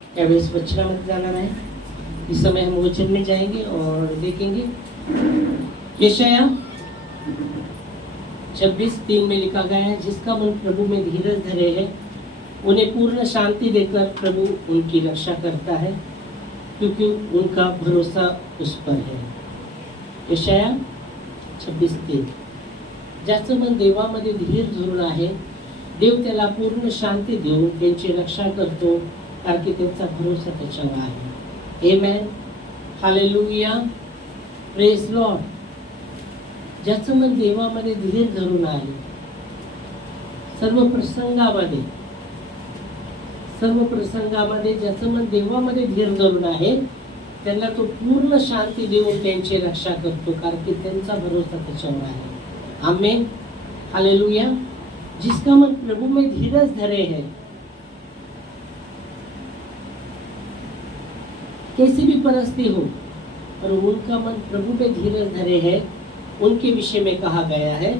Average बच्चा मत जाना रहे। इस समय हम वचन में जाएंगे और देखेंगे यशाया 26:3 में लिखा गया है, जिसका मन प्रभु में धीरज धरे है उन्हें पूर्ण शांति देकर प्रभु उनकी रक्षा करता है, क्योंकि उनका भरोसा उस पर है। यशाया 26:3। ज्याचं मन देवामध्ये धीर धरून आहे, देव त्याला पूर्ण शांती देऊन त्यांची रक्षा करतो, कारण की त्यांचा भरोसा त्याच्यावर आहे। आमेन, हालेलुया, प्रेज लॉर्ड। ज्याचं मन देवामध्ये धीर धरून आहे, सर्व प्रसंगामध्ये ज्याचं मन देवामध्ये धीर धरून आहे त्यांना तो पूर्ण शांती देऊन त्यांची रक्षा करतो, कारण की त्यांचा भरोसा त्याच्यावर आहे। आमेन, हालेलुया। जिसका मन प्रभु में धीरज धरे है, कैसी भी परिस्थिति हो और उनका मन प्रभु में धीरज धरे है, उनके विषय में कहा गया है,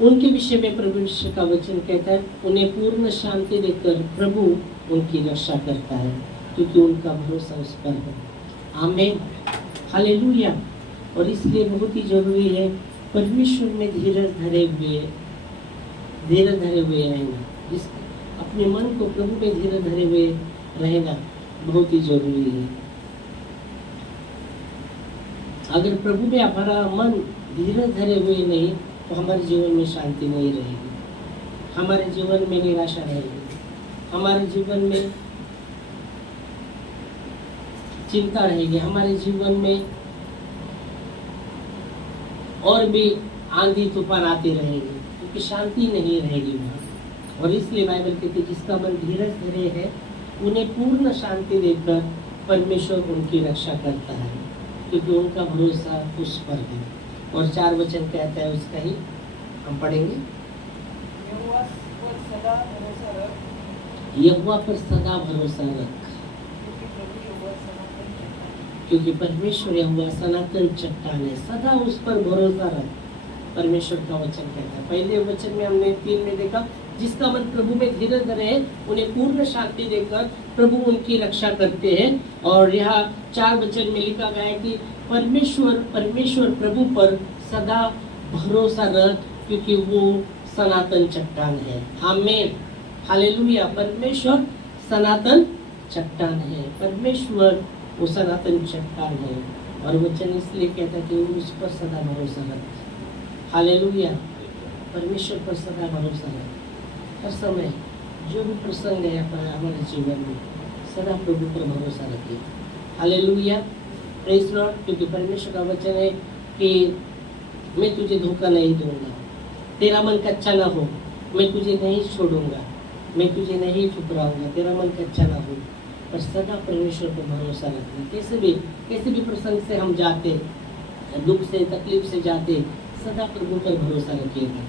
उनके विषय में प्रभु का वचन कहता है, उन्हें पूर्ण शांति देकर प्रभु उनकी रक्षा करता है, क्योंकि उनका भरोसा उस पर है। आमीन, हालेलुया। और इसलिए बहुत ही जरूरी है परमेश्वर में धीरज धरे हुए रहना। जिस अपने मन को प्रभु में धीरज धरे हुए रहना बहुत ही जरूरी है। अगर प्रभु में हमारा मन धीरज धरे हुए नहीं तो हमारे जीवन में शांति नहीं रहेगी, हमारे जीवन में निराशा रहेगी, हमारे जीवन में चिंता रहेगी, हमारे जीवन में और भी आंधी तूफान आती रहेगी, क्योंकि शांति नहीं रहेगी वहाँ। और इसलिए बाइबल कहती है, जिसका मन धीरज धरे है उन्हें पूर्ण शांति देकर परमेश्वर उनकी रक्षा करता है, क्योंकि उनका भरोसा उस पर है। और 4 वचन कहता है उसका ही हम पढ़ेंगे। यहोवा पर सदा भरोसा रख, क्योंकि परमेश्वर यहोवा सनातन चट्टान है। सदा उस पर भरोसा रख, परमेश्वर का वचन कहता है। पहले वचन में हमने 3 में देखा, जिसका मन प्रभु में धीरज धरे है उन्हें पूर्ण शांति देकर प्रभु उनकी रक्षा करते हैं। और यहाँ 4 वचन में लिखा गया है कि परमेश्वर प्रभु पर सदा भरोसा रख, क्योंकि वो सनातन चट्टान है। आमीन, हालेलुया। परमेश्वर सनातन चट्टान है, परमेश्वर वो सनातन चट्टान है। और वचन इसलिए कहता है कि उस पर सदा भरोसा रख। हालेलुया, परमेश्वर पर सदा भरोसा रख। हर समय जो भी प्रसंग है हमारे जीवन में सदा प्रभु पर भरोसा रखिए। Hallelujah, praise Lord. क्योंकि परमेश्वर का वचन है कि मैं तुझे धोखा नहीं दूंगा, तेरा मन कच्चा ना हो, मैं तुझे नहीं छोड़ूंगा, मैं तुझे नहीं ठुकराऊंगा, तेरा मन कच्चा ना हो। पर सदा परमेश्वर पर भरोसा रखना। कैसे भी प्रसंग से हम जाते, दुख से तकलीफ से जाते, सदा प्रभु पर भरोसा रखिएगा,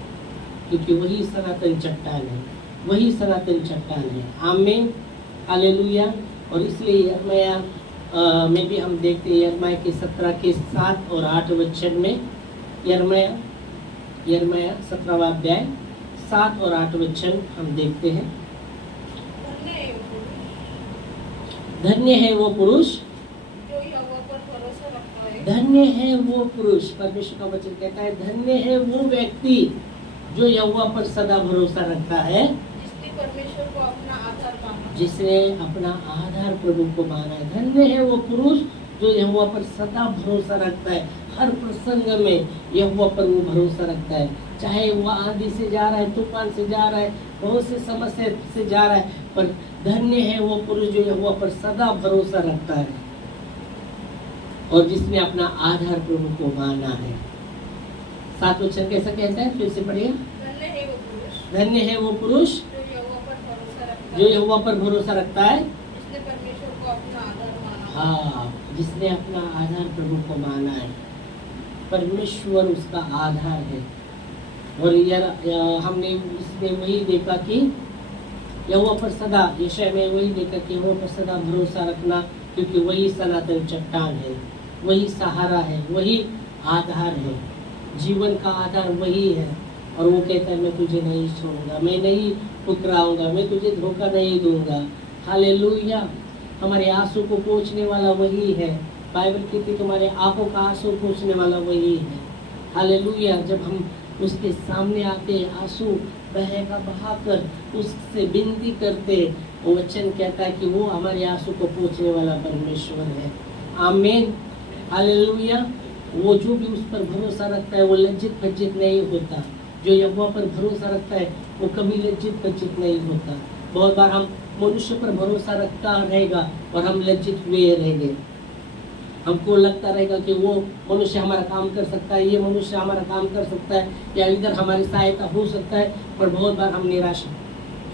क्योंकि वही सनातन चट्टान है, वही सनातन चट्टान है। आमीन, हालेलुया। और इसलिए यिर्मयाह में भी हम देखते हैं, यिर्मयाह के 17 के 7 और 8 वचन में, यिर्मयाह 17वां अध्याय 7 और 8 वचन हम देखते हैं। धन्य है वो पुरुष जो यहोवा पर भरोसा रखता है, धन्य है वो पुरुष, परमेश्वर का वचन कहता है, धन्य है वो व्यक्ति जो यहोवा पर सदा भरोसा रखता है, जिसने परमेश्वर को अपना आधार माना, जिसने अपना आधार प्रभु को माना है। धन्य है वो पुरुष जो यहोवा पर सदा भरोसा रखता है। हर प्रसंग में यहोवा पर वो भरोसा रखता है, चाहे वो आंधी से जा रहा है, तूफान से जा रहा है, बहुत से समस्या से जा रहा है, पर धन्य है वो पुरुष जो यहोवा पर सदा भरोसा रखता है और जिसने अपना आधार प्रभु को माना है। 7 वचन कैसा कहता है, फिर से पढ़िए। धन्य है वो पुरुष धन्य है वो पुरुष जो यहोवा पर भरोसा रखता जो है, यहोवा पर भरोसा रखता है, जिसने परमेश्वर को अपना आधार माना। हाँ, जिसने अपना आधार प्रभु को माना है। परमेश्वर उसका आधार है। और हमने इसमें वही देखा कि यहोवा पर सदा, यशायाह में वही देखा कि यहोवा पर सदा भरोसा रखना, क्योंकि वही सनातन चट्टान है, वही सहारा है, वही आधार है, जीवन का आधार वही है। और वो कहता है, मैं तुझे नहीं छोड़ूंगा, मैं नहीं ठुकराऊंगा, मैं तुझे धोखा नहीं दूंगा। हालेलुया। हमारे आंसू को पोंछने वाला वही है। बाइबल कहती तुम्हारे आंखों का आंसू पोंछने वाला वही है। हालेलुया। जब हम उसके सामने आते, आंसू बहेगा बहाकर उससे विनती करते, वो वचन कहता है कि वो हमारे आंसू को पोंछने वाला परमेश्वर है। आमीन। हालेलुया। वो जो भी उस पर भरोसा रखता है वो लज्जित फज्जित नहीं होता। जो यहोवा पर भरोसा रखता है वो कभी लज्जित फज्जित नहीं होता। बहुत बार हम मनुष्य पर भरोसा रखता रहेगा और हम लज्जित हुए रहेंगे। हमको लगता रहेगा कि वो मनुष्य हमारा काम कर सकता है, ये मनुष्य हमारा काम कर सकता है, या इधर हमारी सहायता हो सकता है, पर बहुत बार हम निराश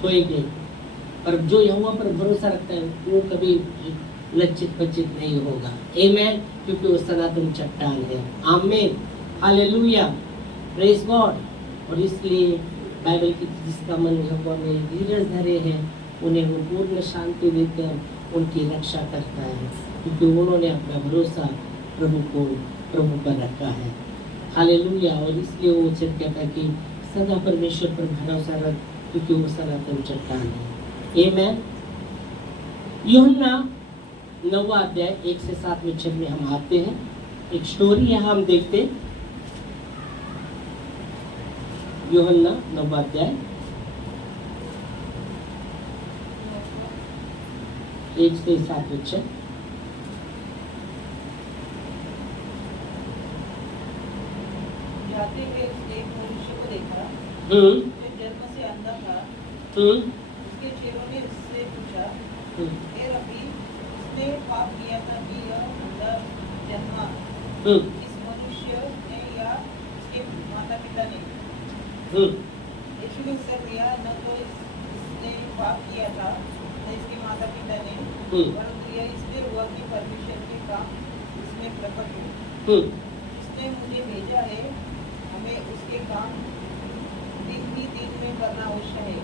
होएंगे। पर जो यहोवा पर भरोसा रखता है वो कभी लज्जित फज्जित नहीं होगा। आमीन। क्योंकि वो सनातन चट्टान है। आमीन। हालेलुया। Praise God. और इसलिए बाइबल की जिसका मन यहोवा में धीरज धरे हैं उन्हें वो पूर्ण शांति देकर उनकी रक्षा करता है, क्योंकि उन्होंने अपना भरोसा प्रभु पर रखा है। हालेलुया। और इसलिए वो वचन कहता है कि सदा परमेश्वर पर भरोसा रख, क्योंकि वो सनातन चट्टान है। आमीन। यूहन्ना 9वां अध्याय 1 से 7 वचन में हम आते हैं। एक स्टोरी यहाँ हम देखते हैं। यूहन्ना 9वां अध्याय 1 से 7 वचन। जाते हुए उसने एक मनुष्य को देखा जो जन्म से अंधा था। उसके चेलों ने उससे पूछा, हे रब्बी, उसने पाप किया था कि यह अंधा जन्मा, इस मनुष्य ने या इसके माता पिता ने? यीशु ने उत्तर दिया, न तो इसने पाप किया था न इसके माता पिता ने, परंतु यह इसलिए हुआ कि परमेश्वर के काम इसमें प्रकट हो। इसने मुझे भेजा है, हमें उसके काम दिन ही दिन में करना आवश्यक है।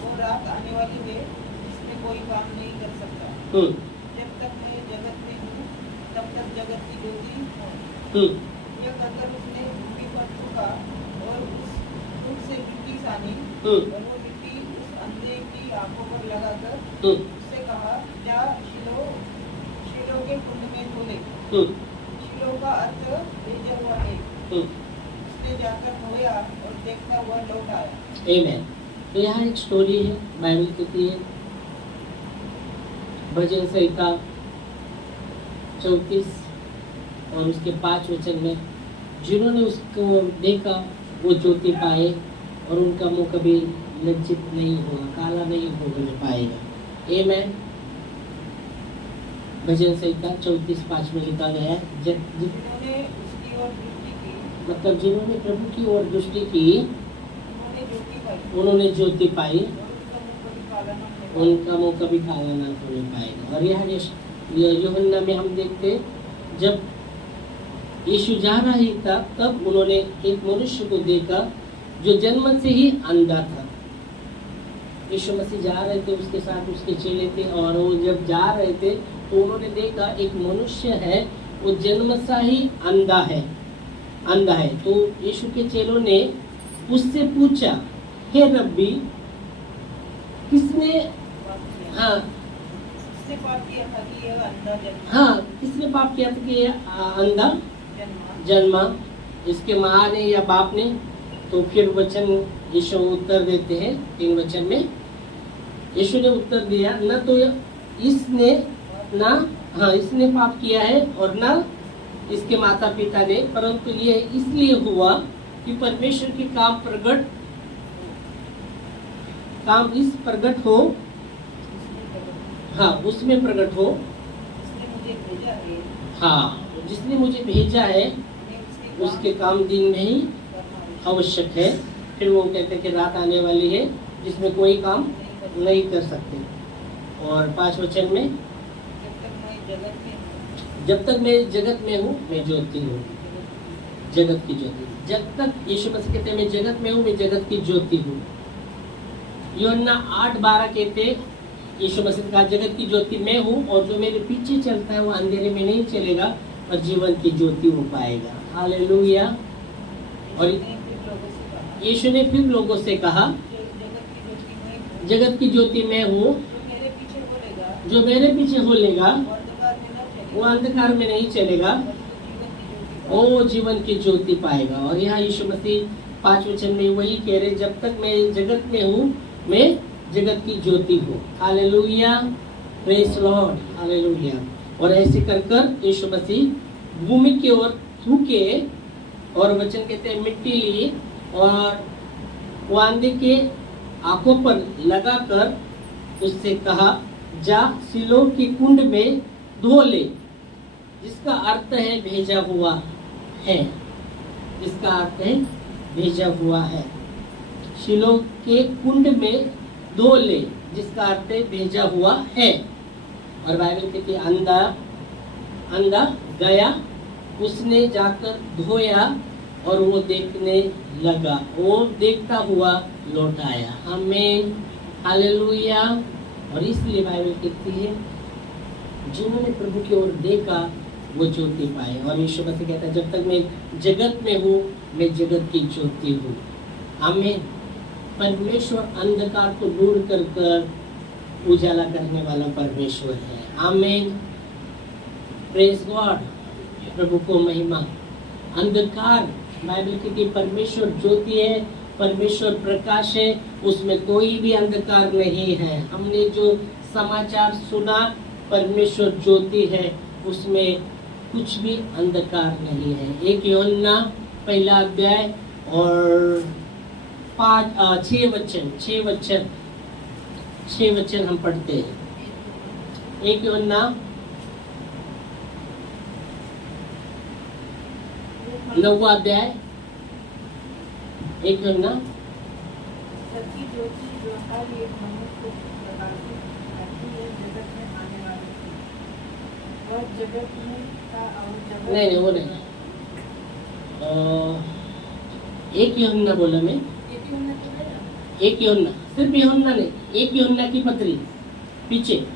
वो रात आने वाली है जिसमें कोई काम नहीं कर सकता। जब तक मैं जगत में हूँ तब तक जगत की ज्योति हूँ। यह कहकर उसने भूमि पर थूका और उस थूक से मिट्टी सानी, और वो मिट्टी उस अंधे की आंखों पर लगाकर उससे कहा, जा शीलो के कुंड में धो ले। शीलो का अर्थ भेजा हुआ है। उसने जाकर धोया और देखता हुआ लौट आया। आमीन। तो यहाँ एक स्टोरी है। बाइबल कहती है भजन संहिता 34 और उसके 5 वचन में, जिन्होंने उसको देखा वो ज्योति पाए और उनका मुंह कभी लज्जित नहीं होगा, काला नहीं होने पाएगा। आमीन। भजन संहिता 34:5 में लिखा गया है, जिन्होंने उसकी ओर दृष्टि की, मतलब जिन्होंने प्रभु की ओर दृष्टि की उन्होंने ज्योति पाई, उनका मुंह कभी काला ना होने पाएगा। और यह यूहन्ना में हम देखते जब यीशु जा रहा ही था तब उन्होंने एक मनुष्य को देखा जो जन्म से ही अंधा था। यीशु मसीह जा रहे थे, उसके साथ उसके चेले थे, और वो जब जा रहे थे तो उन्होंने देखा एक मनुष्य है वो जन्म से ही अंधा है। तो यीशु के चेलों ने उससे पूछा, हे रब्बी, किसने पाप किया था कि यह अंधा अंधा जन्मा, इसके माँ ने या बाप ने? तो फिर वचन यीशु उत्तर देते हैं 3 वचन में। यीशु ने उत्तर दिया, न तो इसने पाप किया है और न इसके माता पिता ने, परंतु ये इसलिए हुआ कि परमेश्वर की काम उसमें प्रकट हो। जिसने मुझे भेजा है उसके काम दिन में ही आवश्यक है। फिर वो कहते हैं कि रात आने वाली है जिसमें कोई काम नहीं कर सकते। और 5 वचन में, जब तक मैं जगत में हूँ मैं ज्योति हूँ, जगत की ज्योति। जब तक यीशु मसीह कहते हैं मैं जगत में हूँ, मैं जगत की ज्योति हूँ। यूहन्ना 8:12 कहते यीशु मसीह ने कहा, जगत की ज्योति मैं हूँ और जो मेरे पीछे चलता है वो अंधेरे में नहीं चलेगा और जीवन की ज्योति हो पाएगा। हालेलुया। और यीशु ने फिर लोगों से कहा, जगत की ज्योति मैं हूँ, जो मेरे पीछे हो लेगा वो अंधकार में वो अंधकार में न चलेगा, नहीं चलेगा, परंतु जीवन की वो जीवन की ज्योति पाएगा। ज्योति पाएगा। और यहाँ यीशु मसीह 5 वचन में वही कह रहे, जब तक मैं जगत में हूँ मैं जगत की ज्योति हूँ। Hallelujah, praise Lord, hallelujah. और ऐसे कर कर यीशु मसीह भूमि की ओर थूके और वचन कहते हैं मिट्टी ली और वो आंधे के आंखों पर लगाकर उससे कहा, जा सिलोह की कुंड में धो ले, जिसका अर्थ है भेजा हुआ है। इसका अर्थ है भेजा हुआ है। शिलोह के कुंड में धो ले, जिसका अर्थ है भेजा हुआ है। और बाइबल कहती है अंधा गया, उसने जाकर धोया और वो देखने लगा, वो देखता हुआ लौट आया। आमीन, हालेलुया। और इसलिए बाइबल कहती है जिन्होंने प्रभु की ओर देखा वो ज्योति पाए। और यीशु मसीह कहता है जब तक मैं जगत में हूँ मैं जगत की ज्योति हूँ। आमीन। परमेश्वर अंधकार को दूर कर कर उजाला करने वाला परमेश्वर है। आमीन, प्रेज गॉड, प्रभु को महिमा। अंधकार, बाइबल कहती है परमेश्वर ज्योति है, परमेश्वर प्रकाश है, उसमें कोई भी अंधकार नहीं है। हमने जो समाचार सुना परमेश्वर ज्योति है, उसमें कुछ भी अंधकार नहीं है। 1 यूहन्ना 1 अध्याय और 6 वचन हम पढ़ते हैं। 1 यूहन्ना 9 अध्याय, 1 यूहन्ना सबकी ज्योति जो हर एक मनुष्य को प्रकाशित करती है जगत में आने वाली थी। वह जगत में था और जगत नहीं वो नहीं, 1 यूहन्ना बोला मैं, 1 यूहन्ना, सिर्फ यूहन्ना नहीं, 1 यूहन्ना की पत्री पीछे,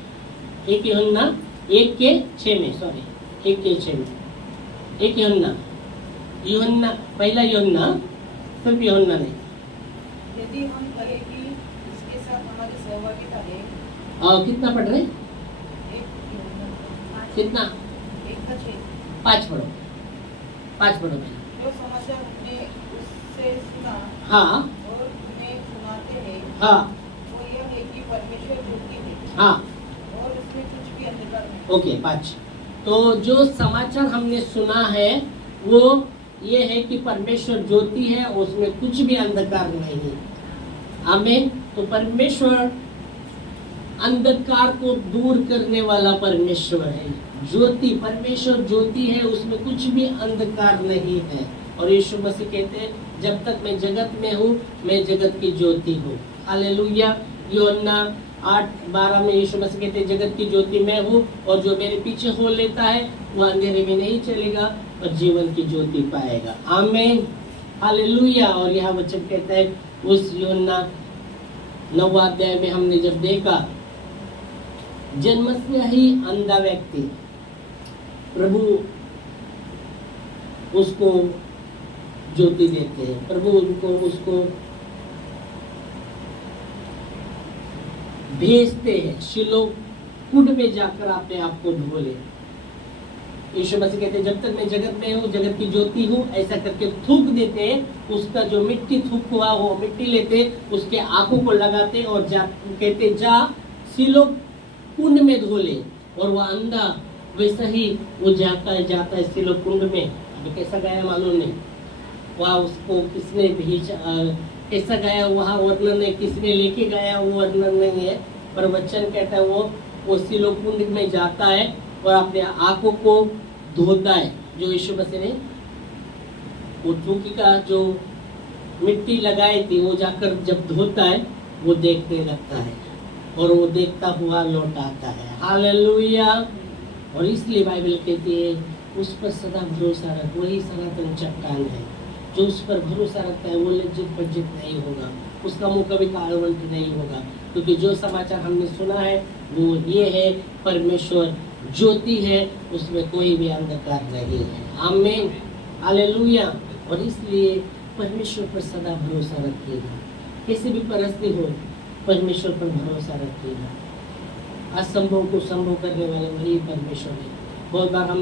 1 यूहन्ना 1 के 6 में, सॉरी 1 के 6 में, 1 यूहन्ना 1 यूहन्ना, सिर्फ यूहन्ना नहीं। यदि हम कहें कि इसके साथ हमारी सहभागिता है, और कितना पढ़ रहे, कितना, 1:6, 5 पढ़ो, 5 पढ़ो पहले। जो समाचार हमने उससे सुना हाँ और उन्हें सुनाते हैं, हाँ वो यह है कि परमेश्वर ज्योति है हाँ, और उसमें कुछ भी अंधकार नहीं। ओके 5। तो जो समाचार हमने सुना है वो ये है कि परमेश्वर ज्योति है, उसमें कुछ भी अंधकार नहीं है। आमीन। तो परमेश्वर अंधकार को दूर करने वाला परमेश्वर है। ज्योति, परमेश्वर ज्योति है, उसमें कुछ भी अंधकार नहीं है। और यीशु मसीह कहते हैं जब तक मैं जगत में हूँ मैं जगत की ज्योति हूँ। हालेलुया। यूहन्ना 8:12 में यीशु मसीह कहते हैं जगत की ज्योति मैं हूँ और जो मेरे पीछे हो लेता है वो अंधेरे में नहीं चलेगा और जीवन की ज्योति पाएगा। आमीन, हालेलुया। और यह वचन कहता है उस यूहन्ना 9 अध्याय में हमने जब देखा जन्म से ही अंधा व्यक्ति, प्रभु उसको ज्योति देते हैं, प्रभु उनको उसको भेजते हैं शिलोह कुंड में जाकर अपने आप को धो ले। यीशु मसीह कहते हैं जब तक मैं जगत में हूँ जगत की ज्योति हूँ, ऐसा करके थूक देते हैं। उसका जो मिट्टी थूक हुआ वो मिट्टी लेते उसके आंखों को लगाते और कहते जा सिलोह कुंड में धो ले। और वो अंधा वैसा ही वो जाता है सिलोह कुंड में। अभी कैसा गया मालूम नहीं, वहाँ उसको किसने भेजा, कैसा गया वहाँ वर्णन है, किसने लेके गया वो वर्णन नहीं है, पर वचन कहता है वो सिलोह कुंड में जाता है और अपने आंखों को धोता है। जो यीशु मसीह ने वो थूकी का जो मिट्टी लगाई थी वो जाकर जब धोता है वो देखने लगता है और वो देखता हुआ लौट आता है। हालेलुया। और इसलिए बाइबल कहती है उस पर सदा भरोसा रख, वही सनातन चट्टान है। जो उस पर भरोसा रखता है वो लज्जित पज्जित नहीं होगा, उसका मुंह कभी कालवंत नहीं होगा। क्योंकि जो समाचार हमने सुना है वो ये है परमेश्वर ज्योति है, उसमें कोई भी अंधकार नहीं है। आमीन, हालेलुया। और इसलिए परमेश्वर पर सदा भरोसा रखिएगा, किसी भी परिस्थिति हो परमेश्वर पर भरोसा रखिएगा। असंभव को संभव करने वाला वही परमेश्वर है। बहुत बार हम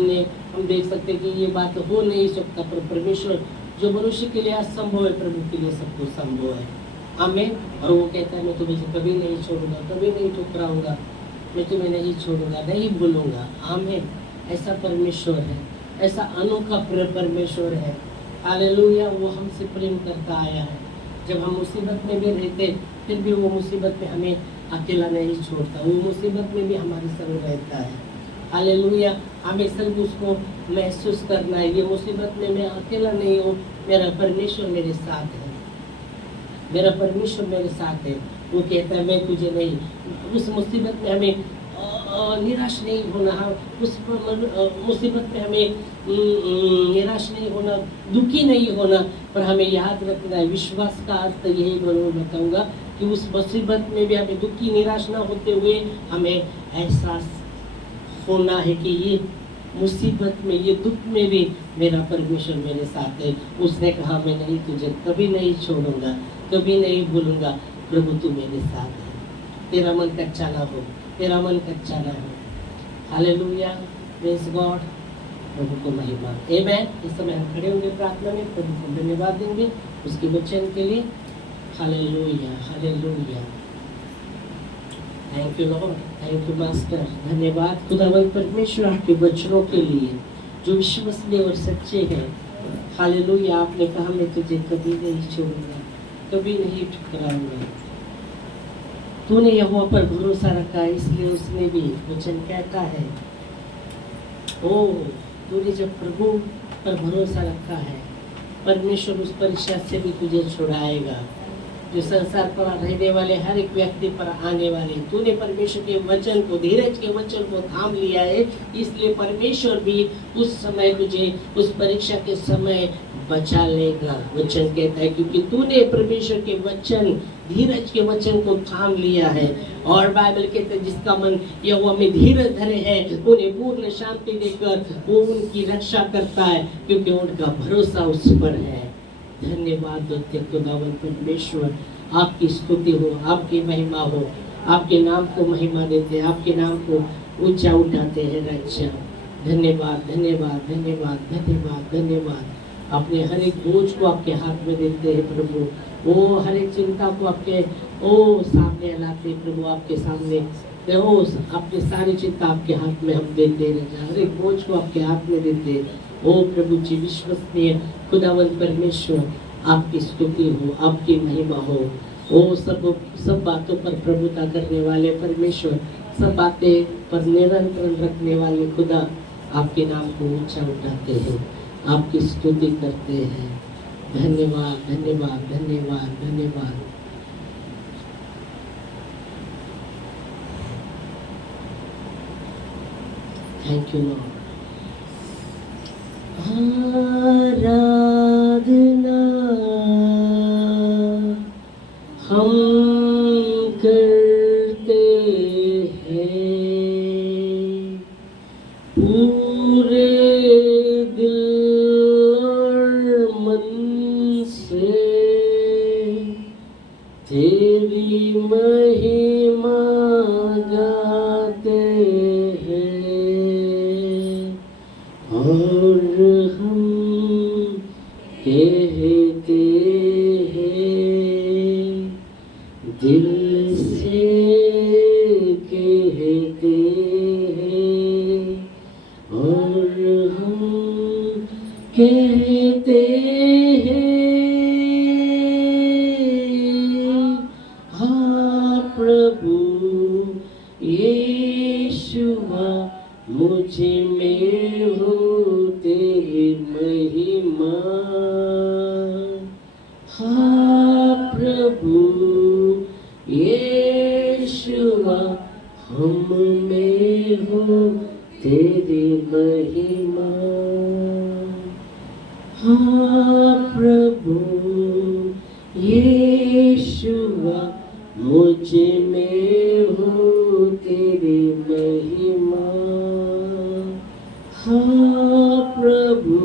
देख सकते हैं कि ये बात हो नहीं सकता, पर परमेश्वर जो मनुष्य के लिए असंभव है प्रभु के लिए सब कुछ संभव है। आमीन। और वो कहता है मैं तुम्हें कभी नहीं छोड़ूंगा, कभी नहीं ठुकराऊंगा, मैं तुम्हें नहीं छोड़ूंगा, नहीं भूलूंगा। आमीन। ऐसा परमेश्वर है, ऐसा अनोखा परमेश्वर है। हालेलुया। वो हमसे प्रेम करता आया है। जब हम मुसीबत में भी रहते फिर भी वो मुसीबत में हमें अकेला नहीं छोड़ता, वो मुसीबत में भी हमारे संग रहता है। हालेलुया। हमें सिर्फ उसको महसूस करना है, ये मुसीबत में मैं अकेला नहीं हूँ, मेरा परमेश्वर मेरे साथ है, मेरा परमेश्वर मेरे साथ है। वो कहता है मैं तुझे नहीं, उस मुसीबत में हमें निराश नहीं होना, उस मुसीबत में हमें निराश नहीं होना, दुखी नहीं होना, पर हमें याद रखना है। विश्वास का अर्थ यही बताऊंगा कि उस मुसीबत में भी हमें दुखी निराश ना होते हुए हमें एहसास होना है कि ये मुसीबत में, ये दुख में भी मेरा परमेश्वर मेरे साथ है। उसने कहा मैं नहीं तुझे कभी नहीं छोड़ूंगा, कभी नहीं भूलूंगा, प्रभु तू मेरे साथ है। तेरा मन कच्चा ना हो, तेरा मन कच्चा ना हो। हालेलुया। Praise God. प्रभु को महिमा। आमेन। इस समय हम खड़े होंगे प्रार्थना में, प्रभु को धन्यवाद देंगे उसके वचन के लिए। Hallelujah, hallelujah. Thank you Lord, thank you master. धन्यवाद खुदावंद परमेश्वर आपके वचनों के लिए जो विश्वसनीय और सच्चे हैं। हालेलुया। आपने कहा मैं तुझे कभी नहीं छोड़ूंगा, कभी नहीं ठुकराऊंगा। तूने यहोवा पर भरोसा रखा, इसलिए उसने भी वचन कहता है ओ तूने जब प्रभु पर भरोसा रखा है, परमेश्वर उस परीक्षा से भी तुझे छुड़ाएगा जो संसार पर रहने वाले हर एक व्यक्ति पर आने वाले। तूने परमेश्वर के वचन को, धीरज के वचन को थाम लिया है, इसलिए परमेश्वर भी उस समय तुझे उस परीक्षा के समय बचा लेगा। वचन कहता है क्योंकि तूने परमेश्वर के वचन, धीरज के वचन को थाम लिया है। और बाइबल कहते हैं जिसका मन यहोवा में धीरज धरे है उन्हें पूर्ण शांति देकर वो उनकी रक्षा करता है, क्योंकि उनका भरोसा उस पर है। धन्यवाद खुदावंद परमेश्वर। आपकी स्तुति हो, आपकी महिमा हो, आपके नाम को महिमा देते हैं, आपके नाम को ऊंचा उठाते हैं रक्षा। धन्यवाद, धन्यवाद, धन्यवाद, धन्यवाद, धन्यवाद। अपने हर एक बोझ को आपके हाथ में देते हैं प्रभु, वो हर एक चिंता को आपके सामने लाते प्रभु, आपके सामने अपनी सारी चिंता आपके हाथ में हम देते हैं, हर एक बोझ को आपके हाथ में देते। ओ प्रभु जी विश्वसनीय खुदावंद परमेश्वर, आपकी स्तुति हो, आपकी महिमा हो। ओ सब बातों पर प्रभुता करने वाले परमेश्वर, सब बातें पर निरंतर रखने वाले खुदा, आपके नाम को ऊंचा उठाते हैं, आपकी स्तुति करते हैं। धन्यवाद, धन्यवाद, धन्यवाद, धन्यवाद। Thank you Lord. आराधना हम करते हैं पूरे दिल और मन से, तेरी महिमा गाते हैं और हम कहते हैं, दिल से कहते हैं और हम कहते हैं, हाँ प्रभु यीशुआ मुझ में हो तेरी महिमा। हाँ प्रभु यीशुआ हम में हो तेरी महिमा। हाँ प्रभु यीशुआ मुझ में हो तेरी महिमा। हाँ प्रभु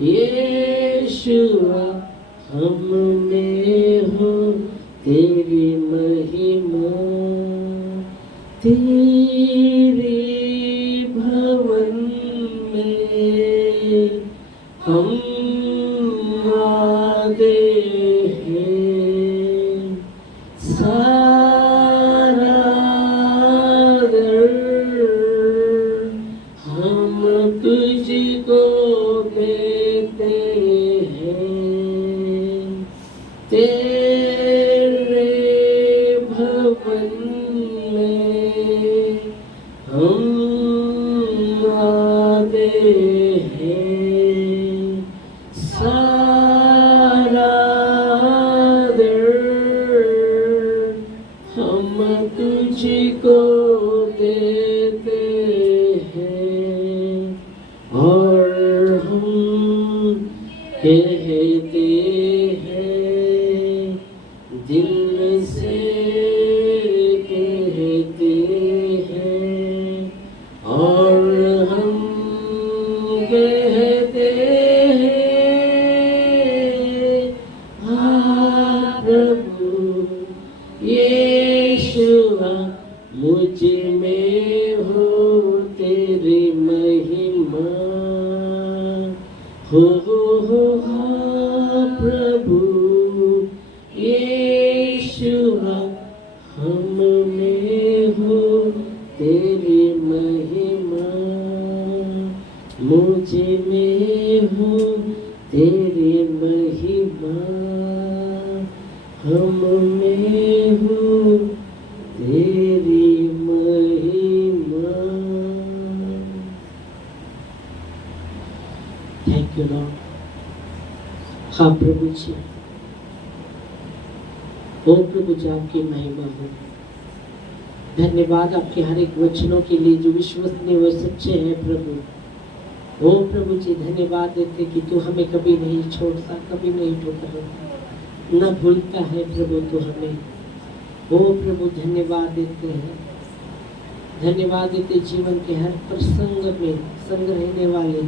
यीशुआ हम में हो तेरी महिमा। तेरी भवन में हम आते हैं, सारा दर हम तुझको देते हैं। तेरे भवन में हम आते हैं, सारा दर हम तुझको देते हैं। और हम कहते हैं, दिल से कहते हैं, और हम कहते हैं, हाँ प्रभु यीशुआ, मुझ में हो तेरी महिमा। हो हाँ प्रभु यीशुआ, हम में हो तेरी महिमा। मुझ में हो तेरी महिमा, हम में हो तेरी महिमा। Thank you Lord. हाँ प्रभु जी, ओ प्रभु जी, आपकी महिमा हो। धन्यवाद आपके हर एक वचनों के लिए जो विश्वसनीय व सच्चे हैं प्रभु। ओ प्रभु जी, धन्यवाद देते कि तू हमें कभी नहीं छोड़ता, कभी नहीं ठोकरता, न भूलता है प्रभु तू हमें। ओ प्रभु धन्यवाद देते हैं, धन्यवाद देते जीवन के हर प्रसंग में संग रहने वाले,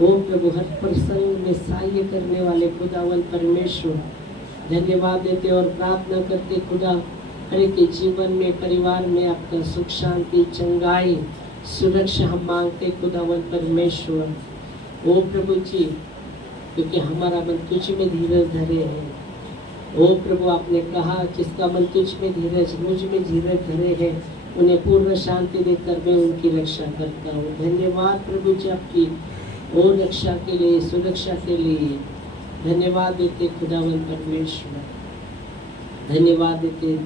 ओ प्रभु हर प्रसंग में सहाय करने वाले खुदावन परमेश्वर। धन्यवाद देते और प्रार्थना करते खुदा, हर एक के जीवन में, परिवार में आपका सुख शांति चंगाई सुरक्षा हम मांगते खुदावन परमेश्वर। ओ प्रभु जी, क्योंकि हमारा मन तुझ में धीरज धरे है। ओ प्रभु, आपने कहा जिसका मन तुझ में धीरज, मुझ में धीरज धरे है, उन्हें पूर्ण शांति देकर मैं उनकी रक्षा करता हूँ। धन्यवाद प्रभु जी आपकी ओ रक्षा के लिए, सुरक्षा के लिए धन्यवाद देते खुदावन परमेश्वर। धन्यवाद देते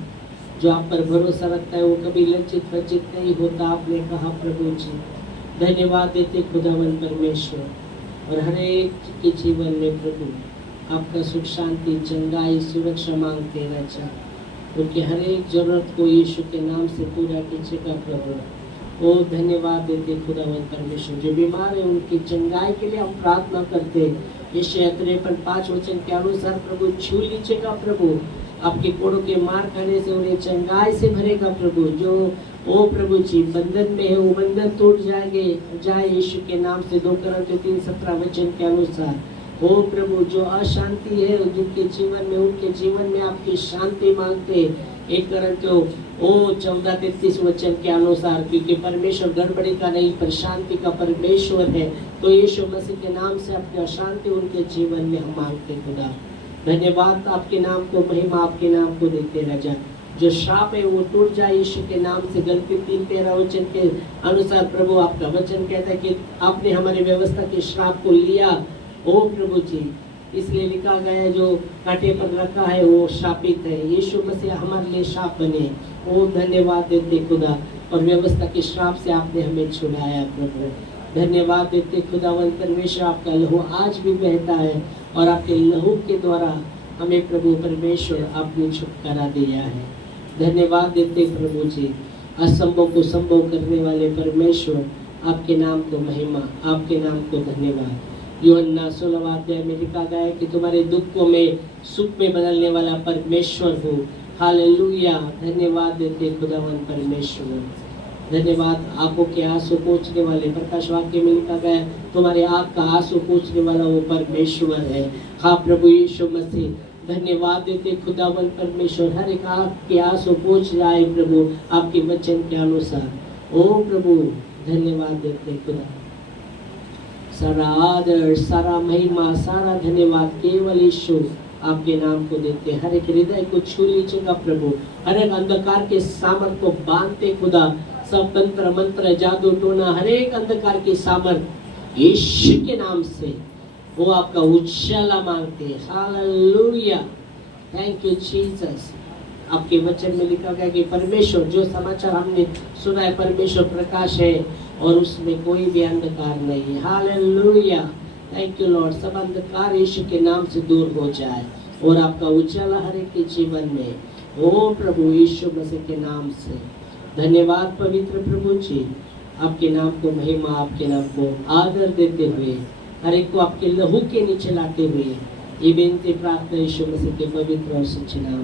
जो आप पर भरोसा रखता है वो कभी लज्जित वज्जित नहीं होता, आपने कहा प्रभु जी। धन्यवाद देते खुदावन परमेश्वर। और हर एक के जीवन में प्रभु आपका सुख शांति चंगाई सुरक्षा मांगते राजा, उनकी हर एक जरूरत को यीशु के नाम से पूरा कीजिएगा प्रभु। ओ धन्यवाद देते खुदावन परमेश्वर। जो बीमार है उनकी चंगाई के लिए हम प्रार्थना करते हैं। यशायाह 53:5 वचन के अनुसार प्रभु छू लीजिएगा प्रभु, आपके कोड़ों के मार खाने से उन्हें चंगाई से भरेगा प्रभु। जो ओ प्रभु जी बंधन में है वो बंधन टूट जाएंगे जाए यीशु के नाम से। 2 Corinthians 3:17 वचन के अनुसार ओ प्रभु जो अशांति है जिनके जीवन में, उनके जीवन में आपकी शांति मांगते। 1 Corinthians 14:33 वचन के अनुसार, क्योंकि परमेश्वर गड़बड़ी का नहीं पर शांति का परमेश्वर है, तो यीशु मसीह के नाम से अपनी शांति उनके जीवन में हम मांगते खुदा। धन्यवाद आपके नाम को, महिमा आपके नाम को देते राजा। जो श्राप है वो टूट जाए यीशु के नाम से। गलती 3:13 वचन के अनुसार प्रभु आपका वचन कहता है कि आपने हमारी व्यवस्था के श्राप को लिया ओ प्रभु जी, इसलिए लिखा गया है जो कांटे पर रखा है वो शापित है। यीशु मसीह हमारे लिए श्राप बने। ओ धन्यवाद देते खुदा, और व्यवस्था के श्राप से आपने हमें छुड़ाया प्रभु। धन्यवाद देते खुदावन परमेश्वर, आपका लहू आज भी बहता है और आपके लहू के द्वारा हमें प्रभु परमेश्वर आपने छुटकारा दिया है। धन्यवाद देते प्रभु जी, असंभव को संभव करने वाले परमेश्वर, आपके नाम को महिमा, आपके नाम को धन्यवाद। यूहन्ना 16वां अध्याय में लिखा गया है कि तुम्हारे दुखों में सुख में बदलने वाला परमेश्वर हो। हालेलुया, धन्यवाद देते खुदावन परमेश्वर। धन्यवाद, आंखों के आंसू पोंछने वाले, प्रकाश वाक्य में लिखा गया तुम्हारे आंख का आंसू पोंछने वाला वो परमेश्वर है। हाँ प्रभु यीशु मसीह, धन्यवाद देते खुदावन परमेश्वर। हर एक आंख के आंसू पोंछ जाए प्रभु आपके वचन के अनुसार। ओ प्रभु धन्यवाद देते खुदा, सारा आदर, सारा महिमा, सारा धन्यवाद केवल यीशु आपके नाम को देते। हर एक हृदय को छू लीजिएगा प्रभु, हर एक अंधकार के सामर्थ को बांधते खुदा, सब तंत्र मंत्र जादू टोना हर एक अंधकार की सामर्थ यीशु के नाम से वो आपका उछाला मांगते हैं। Hallelujah, thank you Jesus. आपके वचन में लिखा गया कि परमेश्वर, जो समाचार हमने सुना है, परमेश्वर प्रकाश है और उसमें कोई भी अंधकार नहीं है। Hallelujah, thank you Lord. सब अंधकार यीशु के नाम से दूर हो जाए और आपका उजाला हर एक के जीवन में, ओ प्रभु यीशु मसीह के नाम से। धन्यवाद पवित्र प्रभु जी, आपके नाम को महिमा, आपके नाम को आदर देते हुए, हर एक को आपके लहू के नीचे लाते हुए ये बेनती प्रार्थना यीशु मसीह के पवित्र और सच्चे नाम